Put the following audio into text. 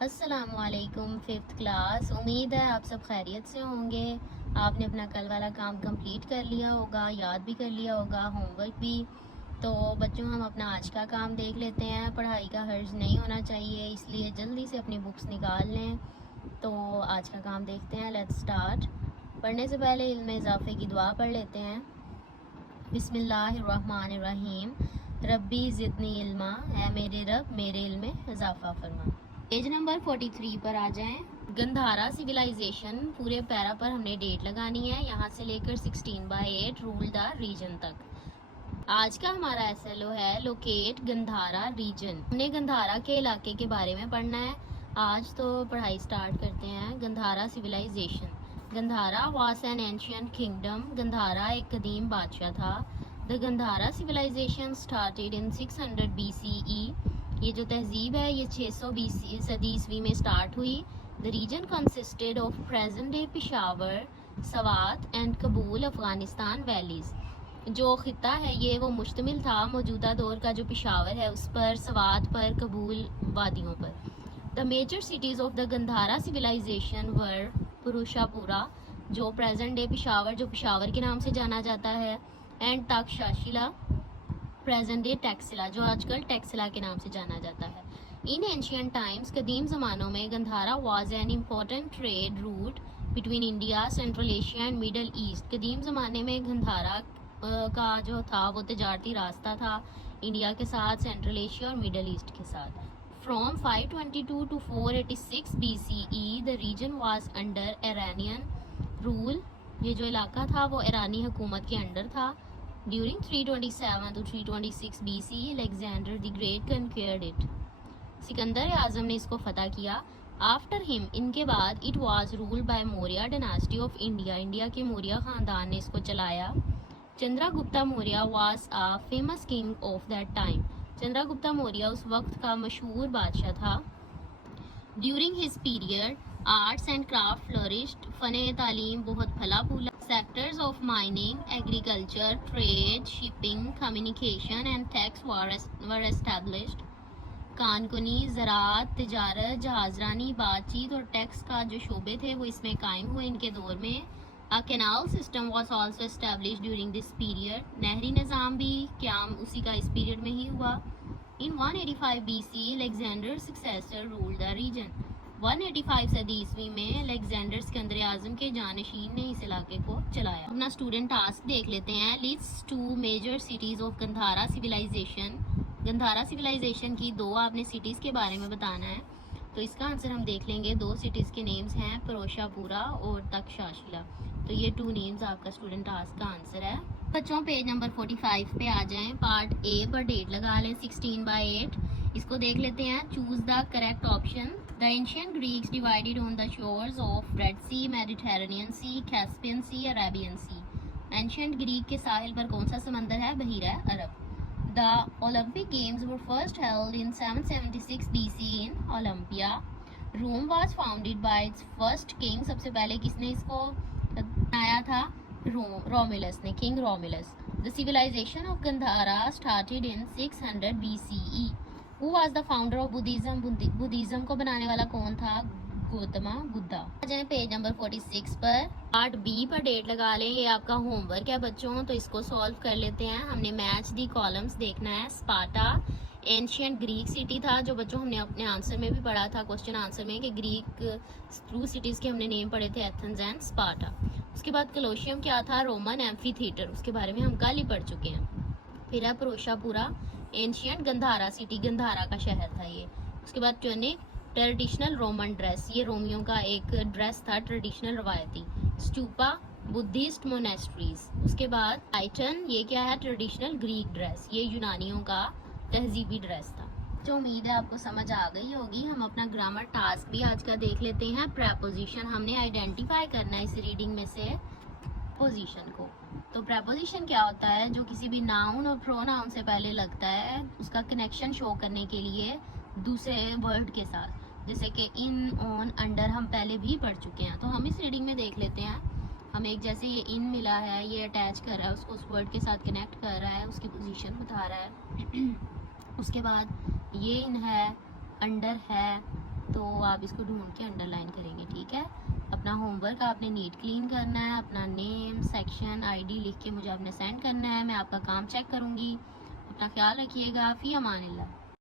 अस्सलामुअलैकुम fifth class. उम्मीद है आप सब खैरियत से होंगे। आपने अपना कल वाला काम कंप्लीट कर लिया होगा, याद भी कर लिया होगा, होमवर्क भी। तो बच्चों, हम अपना आज का काम देख लेते हैं। पढ़ाई का हर्ज नहीं होना चाहिए, इसलिए जल्दी से अपनी बुक्स निकाल लें। तो आज का काम देखते हैं। Let's start. पढ़ने से पहले इल्म इजाफे की दुआ पढ़ लेते हैं। बिस्मिल्लाहिर्रहमानिर्रहीम। रब्बी ज़िदनी इल्मा, है मेरे रब मेरे इल्म में इजाफा फरमा। पेज नंबर 43 पर आ जाएं। गंधारा सिविलाइजेशन, पूरे पैरा पर हमने डेट लगानी है, यहाँ से लेकर 16/8 रूल द रीजन तक। आज का हमारा एसएलओ है लोकेट गंधारा रीजन। हमने गंधारा के इलाके के बारे में पढ़ना है आज। तो पढ़ाई स्टार्ट करते हैं। Gandhara civilization. Gandhara was an ancient kingdom. Gandhara एक कदीम बादशाह था। The Gandhara civilization started in 600 BCE। ये जो तहजीब है ये 600 सदी ईस्वी में स्टार्ट हुई। The region consisted of present day Peshawar, Swat and Kabul, Afghanistan valleys. जो खिता है ये वो मुश्तमिल था मौजूदा दौर का जो पिशावर है उस पर, सवात पर, कबूल वादियों पर। The major cities of the Gandhara civilization were Purushapura, जो प्रेजेंट डे पिशावर, जो पिशावर के नाम से जाना जाता है, and Takshashila, present day Taxila, जो आजकल टैक्सिला के नाम से जाना जाता है। इन एंशियंट टाइम्स, कदीम ज़मानों में, Gandhara was an important trade route between India, central Asia and middle east. कदीम ज़माने में गंधारा का जो था वो तजारती रास्ता था इंडिया के साथ, सेंट्रल एशिया और मिडल ईस्ट के साथ। From 522 to 486 BCE the region was under Iranian rule. ये जो इलाका था वो ईरानी हुकूमत के अंडर था। During 327 to 326 BCE, Alexander the Great conquered it. Sikandar आजम ने इसको फतह किया। After him, इनके बाद, it was ruled by Maurya dynasty of India. India के मौर्य खानदान ने इसको चलाया। Chandragupta Maurya was a famous king of that time. Chandragupta Maurya उस वक्त का मशहूर बादशाह था। During his period, arts and craft flourished. फ़न तालीम बहुत फला फूला। Sectors of mining, agriculture, trade, shipping, communication and tax were established. कानकुनी, ज़राअत, तिजारत, जहाजरानी, बातचीत और टैक्स का जो शोबे थे वो इसमें कायम हुए इनके दौर में। A canal system was also established during this period. नहरी निज़ाम भी क़याम उसी का इस पीरियड में ही हुआ। In 185 BC, Alexander's successor ruled the region. 185 सदी ईस्वी में अलेक्जेंडर सिकंदर आजम के जानशीन ने इस इलाके को चलाया। अपना स्टूडेंट टास्क देख लेते हैं। List 2 major cities of Gandhara civilization. Gandhara civilization की 2 आपने सिटीज के बारे में बताना है। तो इसका आंसर हम देख लेंगे। 2 सिटीज के नेम्स हैं पुरुषापुरा और तक्षशिला। तो ये 2 नेम्स आपका स्टूडेंट टास्क का आंसर है। बच्चों, पेज नंबर 45 पे आ जाएं। पार्ट ए पर डेट लगा लें 16/8। इसको देख लेते हैं। Choose the correct option. The ancient Greeks divided on the shores of Red Sea, Mediterranean Sea, Caspian Sea, Arabian Sea. Ancient Greek के साहिल पर कौन सा समंदर है? बहीरा अरब। The Olympic Games were first held in 776 BC in Olympia. Rome was founded by its first king. सबसे पहले किसने इसको बनाया था? Romulus ने, King Romulus. The civilization of Gandhara started in 600 BCE. Who was the founder of Buddhism? Buddhism को बनाने वाला कौन था? गौतम बुद्धा। आ जाए पेज नंबर 46 पर। पार्ट बी पर डेट लगा लें। ये आपका होमवर्क है बच्चों, तो इसको सॉल्व कर लेते हैं। हमने मैच दी कॉलम्स देखना है। स्पार्टा एंशियंट ग्रीक सिटी था, जो बच्चों हमने अपने आंसर में भी पढ़ा था, क्वेश्चन आंसर में, कि ग्रीक 2 सिटीज के हमने नेम पढ़े थे, एथेंस एंड स्पार्टा। उसके बाद कलोशियम क्या था? रोमन एम्फी थिएटर, उसके बारे में हम कल ही पढ़ चुके हैं। फिर है पुरुषापुरा एंशियंट गंधारा सिटी, गंधारा का शहर था ये। उसके बाद ट्यूनिक, ट्रेडिशनल रोमन ड्रेस, ये रोमियो का एक ड्रेस था, ट्रेडिशनल रवायती। Stupa, Buddhist monasteries. उसके बाद टाइटन, ये क्या है? ट्रेडिशनल ग्रीक ड्रेस, ये यूनानियों का तहजीबी ड्रेस था। जो उम्मीद है आपको समझ आ गई होगी। हम अपना ग्रामर टास्क भी आज का देख लेते हैं। प्रेपोजिशन हमने आइडेंटिफाई करना है इस रीडिंग में से पोजीशन को। तो प्रेपोजिशन क्या होता है? जो किसी भी नाउन और प्रोनाउन से पहले लगता है, उसका कनेक्शन शो करने के लिए दूसरे वर्ड के साथ, जैसे कि इन, ऑन, अंडर हम पहले भी पढ़ चुके हैं। तो हम इस रीडिंग में देख लेते हैं। हम एक, जैसे ये इन मिला है, ये अटैच कर रहा है उसको, उस वर्ड के साथ कनेक्ट कर रहा है, उसकी पोजीशन बता रहा है। उसके बाद ये इन है, अंडर है, तो आप इसको ढूंढ के अंडरलाइन करेंगे, ठीक है। अपना होमवर्क आपने नीट क्लीन करना है, अपना नेम, सेक्शन, आईडी लिख के मुझे आपने सेंड करना है। मैं आपका काम चेक करूँगी। अपना ख्याल रखिएगा। फ़ी अमानिल्लाह।